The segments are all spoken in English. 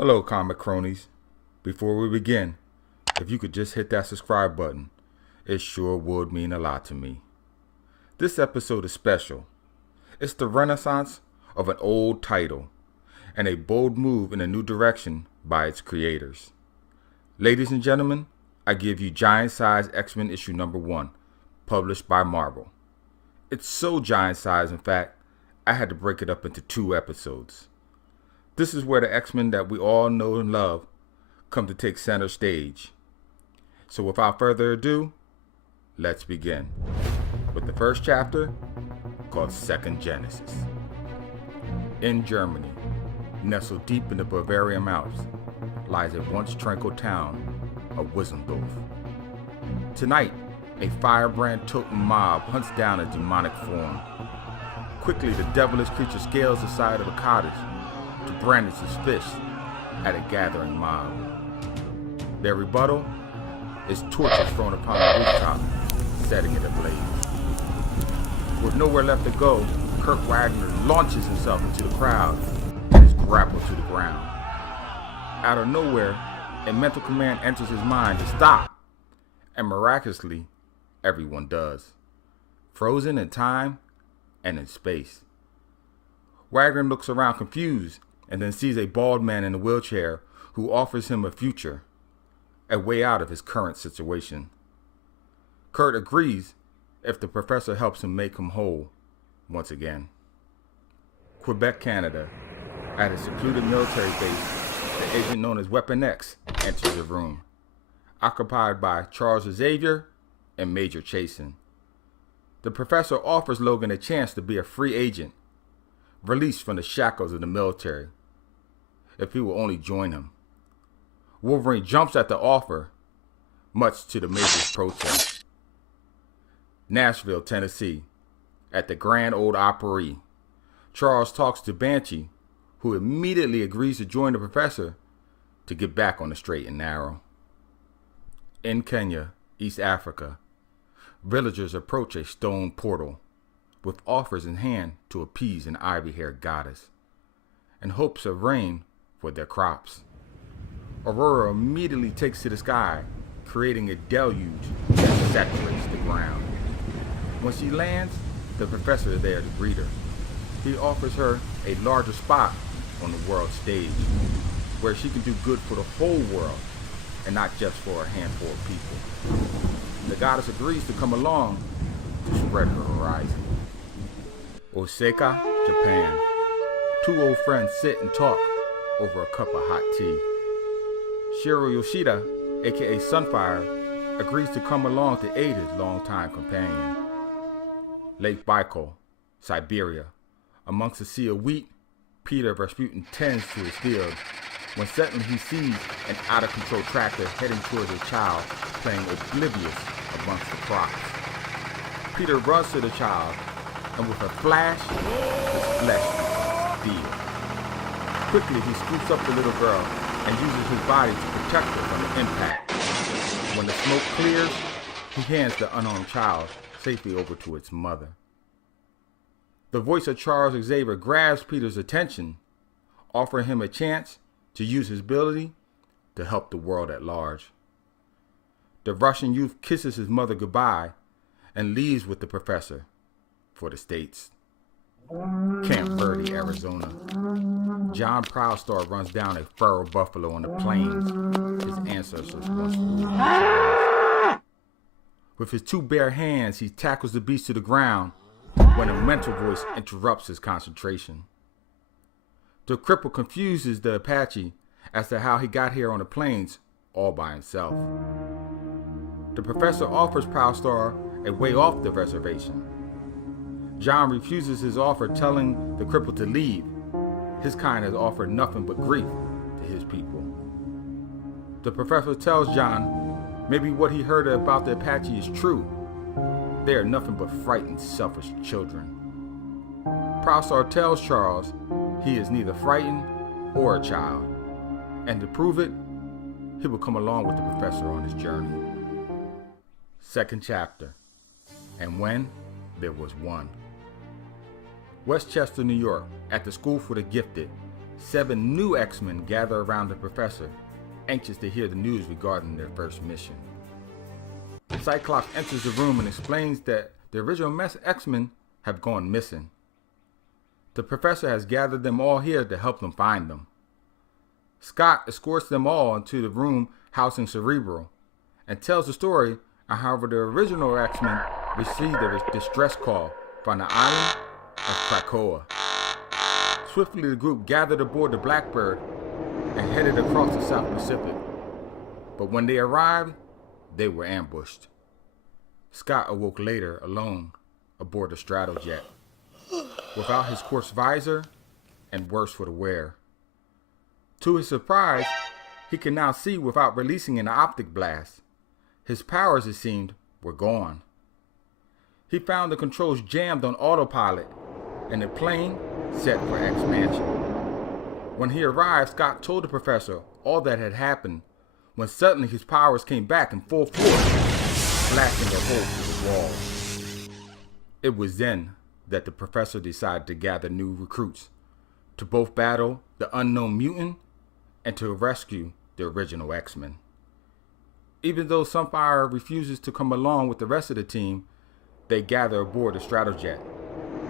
Hello, comic cronies. Before we begin, if you could just hit that subscribe button, it sure would mean a lot to me. This episode is special. It's the renaissance of an old title and a bold move in a new direction by its creators. Ladies and gentlemen, I give you Giant Size X-Men issue number 1, published by Marvel. It's so giant size, in fact, I had to break it up into 2 episodes. This is where the X-Men that we all know and love come to take center stage. So without further ado, let's begin with the first chapter called Second Genesis. In Germany, nestled deep in the Bavarian Alps, lies a once tranquil town of Wissendorf. Tonight, a firebrand totem mob hunts down a demonic form. Quickly, the devilish creature scales the side of a cottage to brandish his fist at a gathering mob. Their rebuttal is torches thrown upon the rooftop, setting it ablaze. With nowhere left to go, Kurt Wagner launches himself into the crowd and is grappled to the ground. Out of nowhere, a mental command enters his mind to stop, and miraculously, everyone does, frozen in time and in space. Wagner looks around confused and then sees a bald man in a wheelchair who offers him a future, a way out of his current situation. Kurt agrees if the professor helps him make him whole once again. Quebec, Canada. At a secluded military base, the agent known as Weapon X enters the room, occupied by Charles Xavier and Major Chasen. The professor offers Logan a chance to be a free agent, released from the shackles of the military, if he will only join him. Wolverine jumps at the offer, much to the Major's protest. Nashville, Tennessee. At the Grand Ole Opry, Charles talks to Banshee, who immediately agrees to join the professor to get back on the straight and narrow. In Kenya, East Africa, villagers approach a stone portal with offers in hand to appease an ivy-haired goddess in hopes of rain for their crops. Aurora immediately takes to the sky, creating a deluge that saturates the ground. When she lands, the professor is there to greet her. He offers her a larger spot on the world stage, where she can do good for the whole world and not just for a handful of people. The goddess agrees to come along to spread her horizon. Osaka, Japan. 2 old friends sit and talk over a cup of hot tea. Shiro Yoshida, aka Sunfire, agrees to come along to aid his longtime companion. Lake Baikal, Siberia. Amongst a sea of wheat, Peter Rasputin tends to his field when suddenly he sees an out-of-control tractor heading towards a child playing oblivious amongst the crops. Peter runs to the child, and with a flash, his flesh becomes steel. Quickly, he scoops up the little girl and uses his body to protect her from the impact. When the smoke clears, he hands the unarmed child safely over to its mother. The voice of Charles Xavier grabs Peter's attention, offering him a chance to use his ability to help the world at large. The Russian youth kisses his mother goodbye and leaves with the professor for the States. Camp Verde, Arizona. John Proudstar runs down a feral buffalo on the plains his ancestors once ruled. With his 2 bare hands, he tackles the beast to the ground when a mental voice interrupts his concentration. The cripple confuses the Apache as to how he got here on the plains all by himself. The professor offers Proudstar a way off the reservation. John refuses his offer, telling the cripple to leave. His kind has offered nothing but grief to his people. The professor tells John maybe what he heard about the Apache is true. They are nothing but frightened, selfish children. Proudstar tells Charles he is neither frightened or a child, and to prove it, he will come along with the professor on his journey. Second chapter. And when there was one. Westchester, New York, at the School for the Gifted, 7 new X-Men gather around the professor, anxious to hear the news regarding their first mission. Cyclops enters the room and explains that the original X-Men have gone missing. The professor has gathered them all here to help them find them. Scott escorts them all into the room housing Cerebro and tells the story on how the original X-Men received a distress call from the island of Krakoa. Swiftly, the group gathered aboard the Blackbird and headed across the South Pacific. But when they arrived, they were ambushed. Scott awoke later alone aboard the Stratojet, without his quartz visor and worse for the wear. To his surprise, he could now see without releasing an optic blast. His powers, it seemed, were gone. He found the controls jammed on autopilot and the plane set for expansion. When he arrived, Scott told the professor all that had happened, when suddenly his powers came back in full force, blasting a hole through the wall. It was then that the professor decided to gather new recruits to both battle the unknown mutant and to rescue the original X-Men. Even though Sunfire refuses to come along with the rest of the team, they gather aboard the Stratojet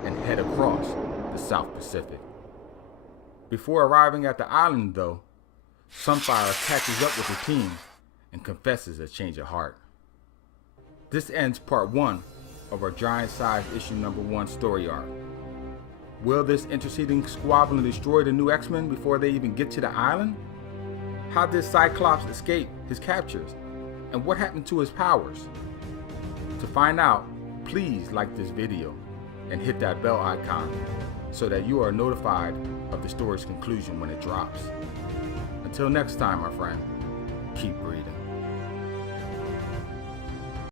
and head across the South Pacific. Before arriving at the island, though, Sunfire catches up with the team and confesses a change of heart. This ends part 1 of our giant-sized issue number 1 story arc. Will this interceding squadron destroy the new X-Men before they even get to the island? How did Cyclops escape his captures? And what happened to his powers? To find out, please like this video and hit that bell icon so that you are notified of the story's conclusion when it drops. Until next time, my friend, keep reading.